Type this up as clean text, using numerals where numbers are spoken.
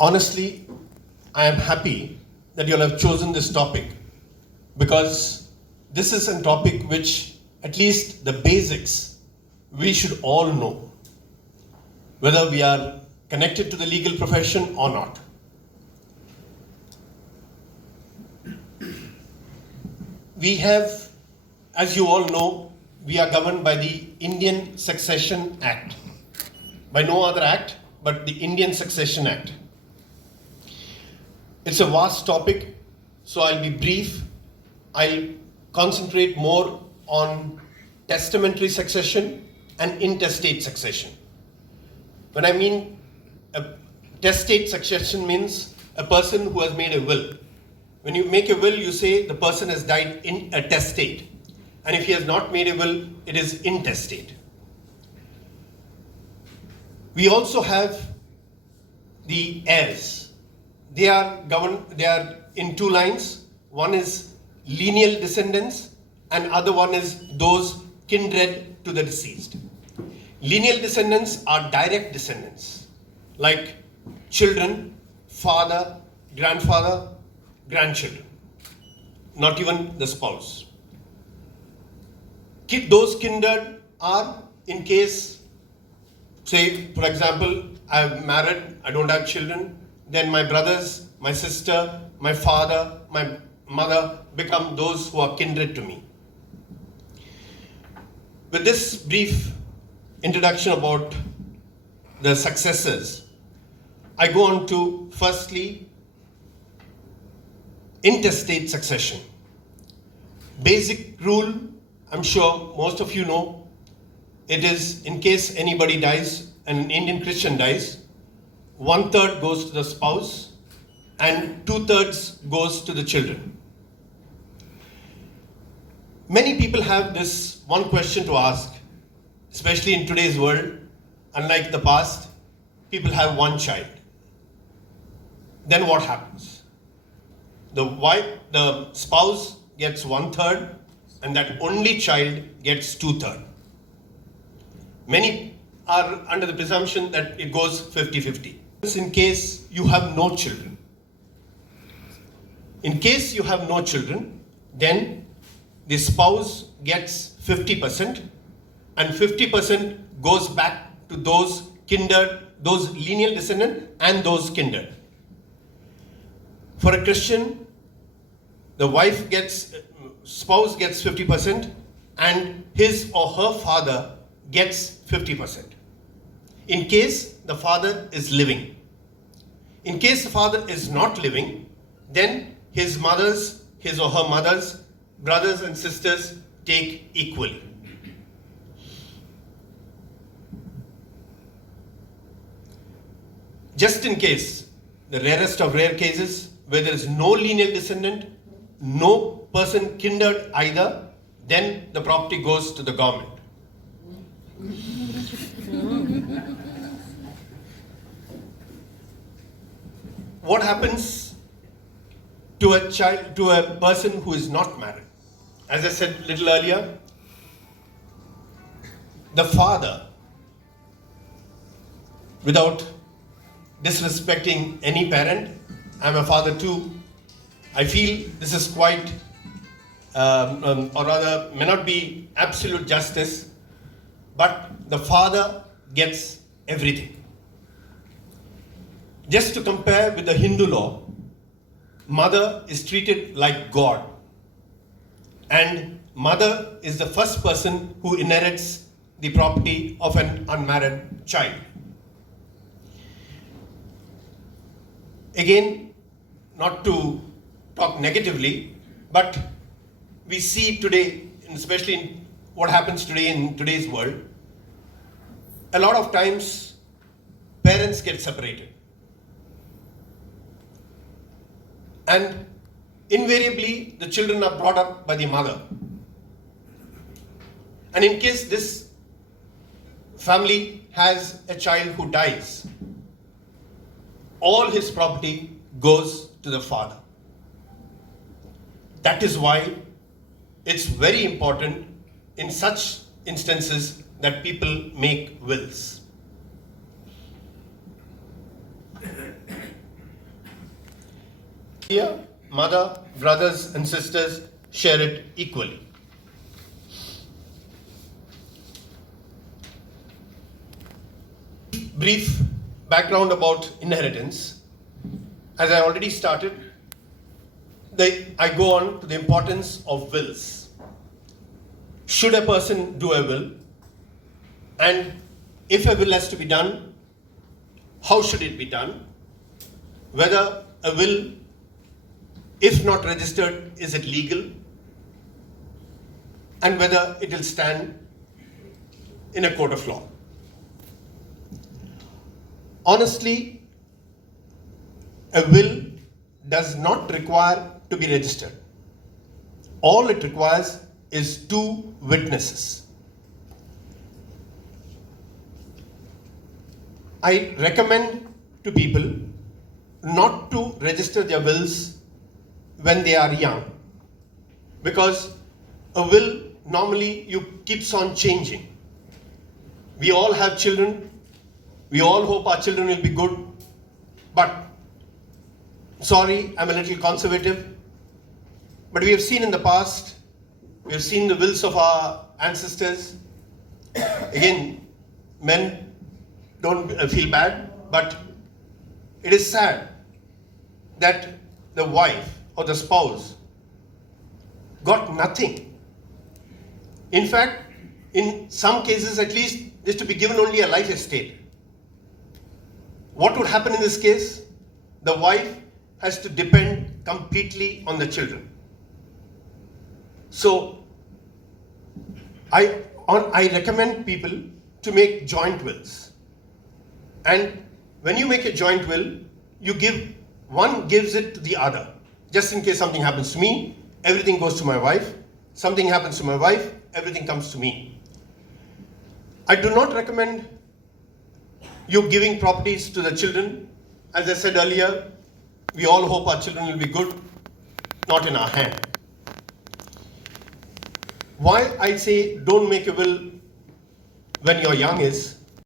Honestly, I am happy that you all have chosen this topic because this is a topic which, at least the basics, we should all know, whether we are connected to the legal profession or not. We have, as you all know, we are governed by the Indian Succession Act, by no other act but the Indian Succession Act. It's a vast topic, so I'll be brief. I'll concentrate more on testamentary succession and intestate succession. When I mean a testate succession means a person who has made a will. When you make a will, you say the person has died in a testate. And if he has not made a will, it is intestate. We also have the heirs. They are governed, they are in two lines. One is lineal descendants and other one is those kindred to the deceased. Lineal descendants are direct descendants, like children, father, grandfather, grandchildren, not even the spouse. Those kindred are in case, say, for example, I'm married, I don't have children, then my brothers, my sister, my father, my mother become those who are kindred to me. With this brief introduction about the successors, I go on to firstly intestate succession. Basic rule, I'm sure most of you know, it is in case anybody dies, an Indian Christian dies, 1/3 goes to the spouse and 2/3 goes to the children. Many people have this one question to ask, especially in today's world. Unlike the past, people have one child. Then what happens? The spouse gets 1/3 and that only child gets 2/3. Many are under the presumption that it goes 50-50. In case you have no children. In case you have no children, then the spouse gets 50% and 50% goes back to those kindred, those lineal descendant and those kindred. For a Christian, the spouse gets 50% and his or her father gets 50%. In case the father is living. In case the father is not living, then his or her mother's brothers and sisters take equally. Just in case, the rarest of rare cases, where there is no lineal descendant, no person kindred either, then the property goes to the government. What happens to a person who is not married? As I said a little earlier, the father, without disrespecting any parent, I'm a father too, I feel this is quite, or rather may not be absolute justice, but the father gets everything. Just to compare with the Hindu law, mother is treated like God, and mother is the first person who inherits the property of an unmarried child. Again, not to talk negatively, but we see today, especially in what happens today in today's world, a lot of times parents get separated. And invariably, the children are brought up by the mother. And in case this family has a child who dies, all his property goes to the father. That is why it's very important in such instances that people make wills. Here, mother, brothers and sisters share it equally. Brief background about inheritance. As I already started, I go on to the importance of wills. Should a person do a will? And if a will has to be done, how should it be done? Whether a will, if not registered, is it legal? And whether it will stand in a court of law. Honestly, a will does not require to be registered. All it requires is 2 witnesses. I recommend to people not to register their wills when they are young, because a will normally keeps on changing. We all have children. We all hope our children will be good, but sorry, I'm a little conservative. But we have seen in the past, we have seen the wills of our ancestors. Again, men don't feel bad, but it is sad that the wife or the spouse got nothing. In fact, in some cases at least, is to be given only a life estate. What would happen in this case? The wife has to depend completely on the children. So, I recommend people to make joint wills. And when you make a joint will, one gives it to the other. Just in case something happens to me, everything goes to my wife. Something happens to my wife, everything comes to me. I do not recommend you giving properties to the children. As I said earlier, we all hope our children will be good, not in our hand. Why I say don't make a will when you're young is,